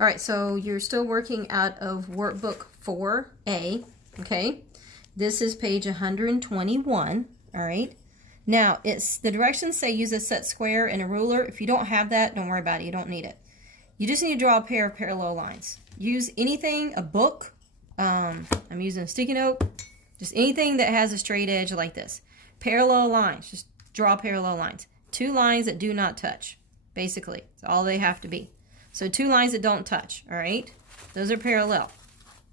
All right, so you're still working out of workbook 4A, okay? This is page 121, all right? Now, the directions say use a set square and a ruler. If you don't have that, don't worry about it. You don't need it. You just need to draw a pair of parallel lines. Use anything, a book. I'm using a sticky note. Just anything that has a straight edge like this. Parallel lines. Just draw parallel lines. 2 lines that do not touch, basically. That's all they have to be. So 2 lines that don't touch, all right? Those are parallel.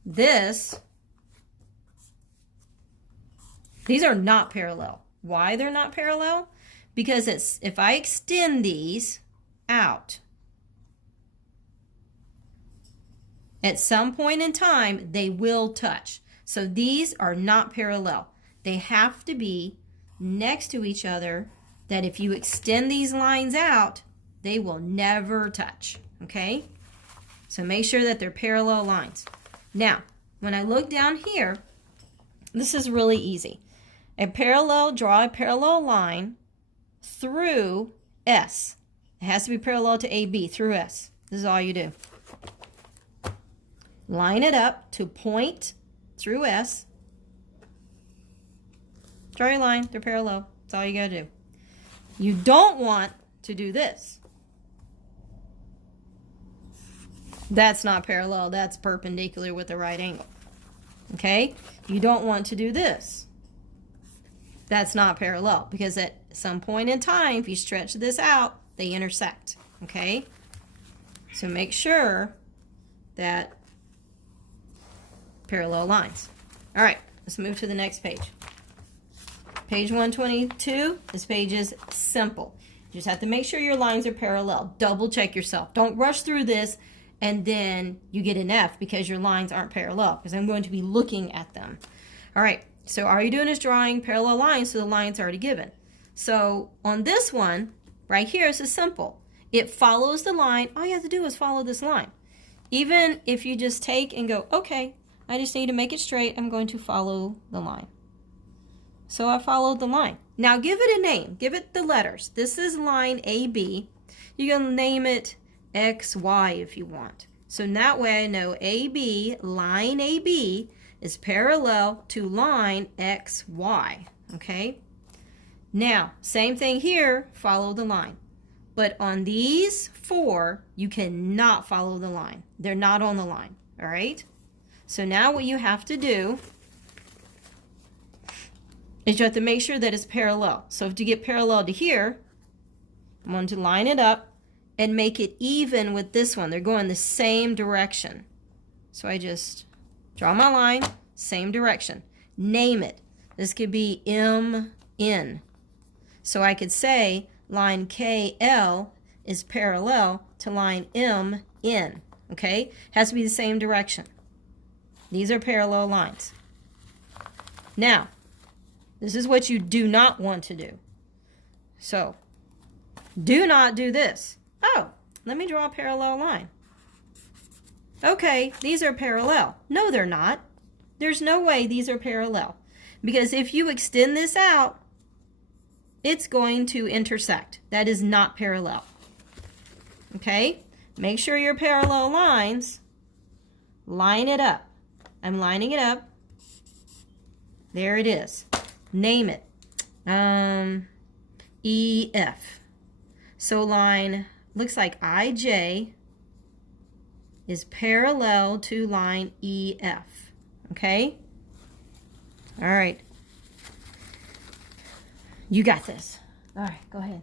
These are not parallel. Why they're not parallel? Because if I extend these out, at some point in time, they will touch. So these are not parallel. They have to be next to each other, that if you extend these lines out, they will never touch, okay? So make sure that they're parallel lines. Now, when I look down here, this is really easy. Draw a parallel line through S. It has to be parallel to AB through S. This is all you do. Line it up to point through S. Draw your line. They're parallel. That's all you got to do. You don't want to do this. That's not parallel. That's perpendicular with a right angle. Okay? You don't want to do this. That's not parallel, because at some point in time, if you stretch this out, they intersect. Okay? So make sure that parallel lines. All right, let's move to the next page. Page 122, this page is simple. You just have to make sure your lines are parallel. Double check yourself. Don't rush through this and then you get an F because your lines aren't parallel, because I'm going to be looking at them. All right, so all you're doing is drawing parallel lines, so the line's already given. So on this one, right here, this is simple. It follows the line. All you have to do is follow this line. Even if you just take and go, okay, I just need to make it straight, I'm going to follow the line. So I followed the line. Now give it a name. Give it the letters. This is line AB. You can name it XY if you want. So in that way I know AB, line AB, is parallel to line XY. Okay? Now, same thing here, follow the line. But on these 4, you cannot follow the line. They're not on the line. All right? So now what you have to do is you have to make sure that it's parallel. So to get parallel to here, I'm going to line it up and make it even with this one. They're going the same direction. So I just draw my line, same direction. Name it. This could be MN. So I could say line KL is parallel to line MN. Okay? Has to be the same direction. These are parallel lines. Now, this is what you do not want to do. So, do not do this. Oh, let me draw a parallel line. Okay, these are parallel. No, they're not. There's no way these are parallel. Because if you extend this out, it's going to intersect. That is not parallel. Okay? Make sure your parallel lines, line it up. I'm lining it up. There it is. Name it. EF. So line, looks like IJ is parallel to line EF. Okay? All right. You got this. All right, go ahead.